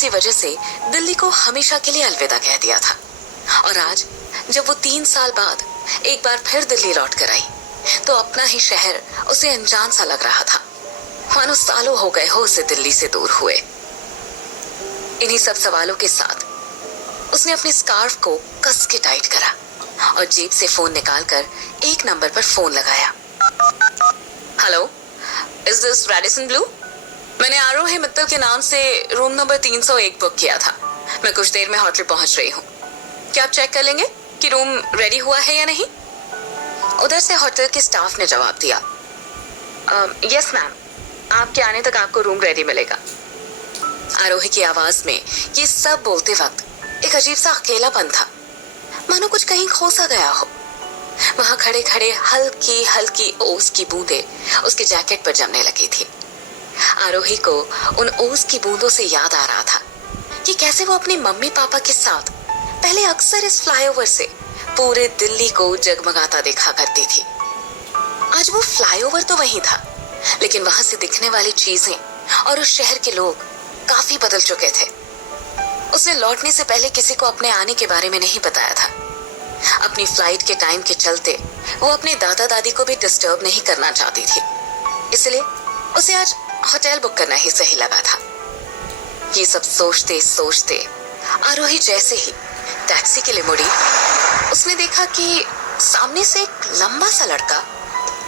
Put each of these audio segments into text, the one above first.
इसी वजह से दिल्ली को हमेशा के लिए अलविदा कह दिया था। और आज जब वो 3 साल बाद एक बार फिर दिल्ली लौट कर आई तो अपना ही शहर उसे अनजान सा लग रहा था, मानो सालों हो गए हो उसे दिल्ली से दूर हुए। इन्हीं सब सवालों के साथ उसने अपने स्कार्फ को कस के टाइट करा और जेब से फोन निकालकर एक नंबर पर फोन लगाया। Hello, is this Radisson Blu? मैंने आरोही मित्तल के नाम से रूम नंबर 301 बुक किया था। मैं कुछ देर में होटल पहुंच रही हूँ। क्या आप चेक कर लेंगे कि रूम रेडी हुआ है या नहीं? उधर से होटल के स्टाफ ने जवाब दिया, यस मैम, आपके आने तक आपको रूम रेडी मिलेगा। आरोही की आवाज में ये सब बोलते वक्त एक अजीब सा अकेलापन था, मानो कुछ कहीं खो सा गया हो। वहां खड़े खड़े हल्की हल्की ओस की बूंदें उसके जैकेट पर जमने लगी थी। आरोही को उन ओस की बूंदों से याद आ रहा था कि कैसे वो अपने मम्मी पापा के साथ पहले अक्सर इस फ्लाईओवर से पूरे दिल्ली को जगमगाता देखा करती थी। आज वो फ्लाईओवर तो वहीं था, लेकिन वहां से दिखने वाली चीजें और उस शहर के लोग काफी बदल चुके थे। उसने लौटने से पहले किसी को अपने आने के बारे में नहीं बताया था। अपनी फ्लाइट के टाइम के चलते वो अपने दादा दादी को भी डिस्टर्ब नहीं करना चाहती थी, इसलिए उसे आज होटल बुक करना ही सही लगा था। ये सब सोचते सोचते आरोही जैसे ही टैक्सी के लिए मुड़ी, उसने देखा कि सामने से एक लंबा सा लड़का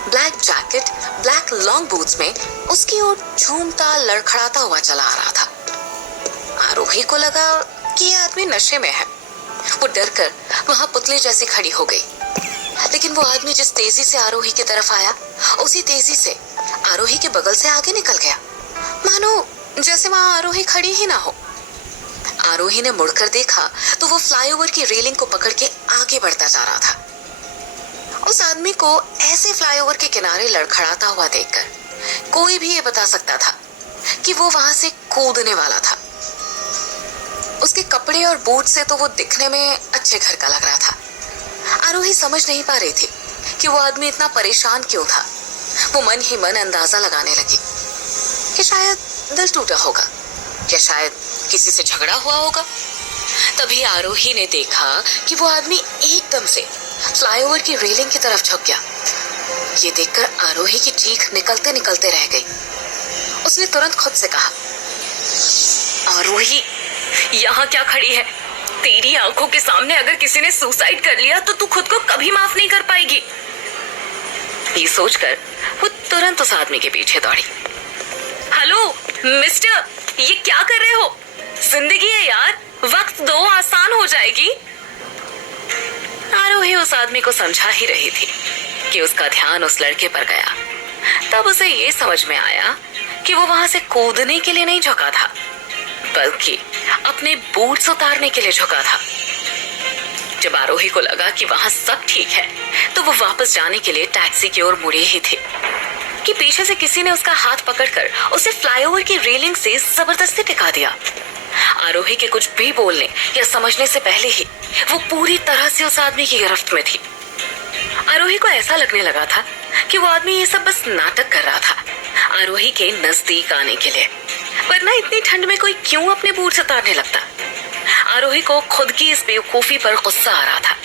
black jacket, black long boots में उसकी ओर झूमता लड़खड़ाता हुआ चला आ रहा था। आरोही को लगा कि यह आदमी नशे में है। वो डरकर वहां पुतले जैसी खड़ी हो गई, लेकिन वो आदमी जिस तेजी से आरोही की तरफ आया, उसी तेजी से आरोही के बगल से आगे निकल गया, मानो जैसे वहां आरोही खड़ी ही ना हो। आरोही ने मुड़कर देखा तो वो फ्लाईओवर की रेलिंग को पकड़ के आगे बढ़ता जा रहा था। उस आदमी को ऐसे फ्लाईओवर के किनारे लड़खड़ाता हुआ देखकर कोई भी ये बता सकता था कि वो वहां से कूदने वाला था। उसके कपड़े और बूट से तो वो दिखने में अच्छे घर का लग रहा था। आरोही समझ नहीं पा रही थी कि वो आदमी इतना परेशान क्यों था। वो मन ही मन अंदाजा लगाने लगी कि शायद दिल टूटा होगा या शायद किसी से झगड़ा हुआ होगा। तभी आरोही ने देखा कि वो आदमी एकदम से फ्लाईओवर की रेलिंग की तरफ झुक गया। ये देखकर आरोही की चीख निकलते निकलते रह गई। उसने तुरंत खुद से कहा, आरोही, यहाँ क्या खड़ी है? तेरी आंखों के सामने अगर किसी ने सुसाइड कर लिया तो तू खुद को कभी माफ नहीं कर पाएगी। ये सोचकर वो तुरंत उस आदमी के पीछे दौड़ी। हेलो मिस्टर, ये क्या कर रहे हो? जिंदगी है यार, वक्त दो, आसान हो जाएगी। आरोही उस आदमी को समझा ही रही थी कि उसका ध्यान उस लड़के पर गया। तब उसे ये समझ में आया कि वो वहां से कूदने के लिए नहीं झुका था, बल्कि अपने बूट्स उतारने के लिए झुका था। जब आरोही को लगा कि वहां सब ठीक है, तो वो वापस जाने के लिए टैक्सी की ओर मुड़ी ही थी कि पीछे से किसी ने उसका हाथ पकड़कर उसे फ्लाईओवर की रेलिंग से जबरदस्ती टिका दिया। आरोही के कुछ भी बोलने या समझने से पहले ही वो पूरी तरह से उस आदमी की गिरफ्त में थी। आरोही को ऐसा लगने लगा था कि वो आदमी ये सब बस नाटक कर रहा था आरोही के नजदीक आने के लिए, वरना इतनी ठंड में कोई क्यों अपने बूट उतारने लगता। आरोही को खुद की इस बेवकूफी पर गुस्सा आ रहा था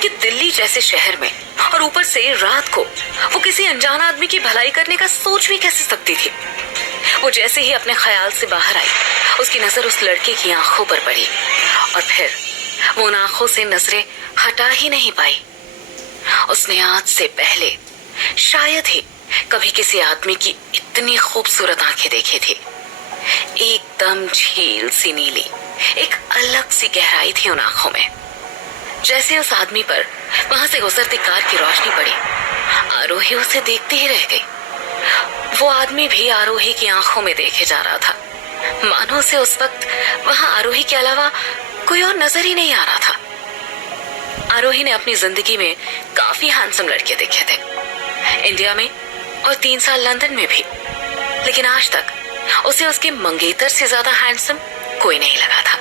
कि दिल्ली जैसे शहर में और ऊपर से रात को वो किसी अनजान आदमी की भलाई करने का सोच भी कैसे सकती थी। वो जैसे ही अपने ख्याल से बाहर आई, उसकी नजर उस लड़के की आंखों पर पड़ी और फिर वो उन आंखों से नजरें हटा ही नहीं पाई। उसने आज से पहले शायद ही कभी किसी आदमी की इतनी खूबसूरत आंखें देखी थी। एकदम झील सी नीली, एक अलग सी गहराई थी उन आंखों में। जैसे उस आदमी पर वहां से गुजरती कार की रोशनी पड़ी, आरोही उसे देखते ही रह गई। वो आदमी भी आरोही की आंखों में देखे जा रहा था, मानो उसे उस वक्त वहां आरोही के अलावा कोई और नजर ही नहीं आ रहा था। आरोही ने अपनी जिंदगी में काफी हैंडसम लड़के देखे थे, इंडिया में और 3 साल लंदन में भी, लेकिन आज तक उसे उसके मंगेतर से ज्यादा हैंडसम कोई नहीं लगा था।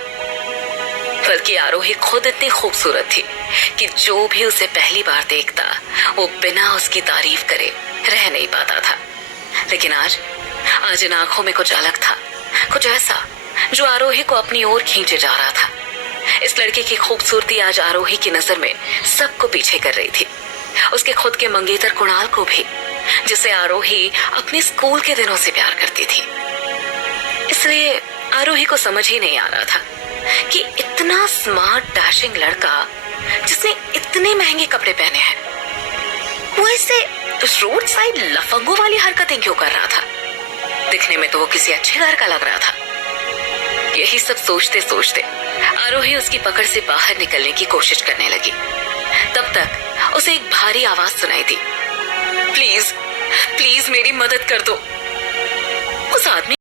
बल्कि आरोही खुद इतनी खूबसूरत थी कि जो भी उसे पहली बार देखता वो बिना उसकी तारीफ करे रह नहीं पाता था। लेकिन आज इन आंखों में कुछ अलग था, कुछ ऐसा जो आरोही को अपनी ओर खींचे जा रहा था। इस लड़के की खूबसूरती आज आरोही की नजर में सबको पीछे कर रही थी, उसके खुद के मंगेतर कुणाल को भी, जिसे आरोही अपने स्कूल के दिनों से प्यार करती थी। इसलिए आरोही को समझ ही नहीं आ रहा था कि इतना स्मार्ट डैशिंग लड़का जिसने इतने महंगे कपड़े पहने हैं, वो ऐसे रोड साइड लफंगों वाली हरकतें क्यों कर रहा था। दिखने में तो वो किसी अच्छे घर का लग रहा था। यही सब सोचते सोचते आरोही उसकी पकड़ से बाहर निकलने की कोशिश करने लगी। तब तक उसे एक भारी आवाज सुनाई दी, प्लीज प्लीज मेरी मदद कर दो। उस आदमी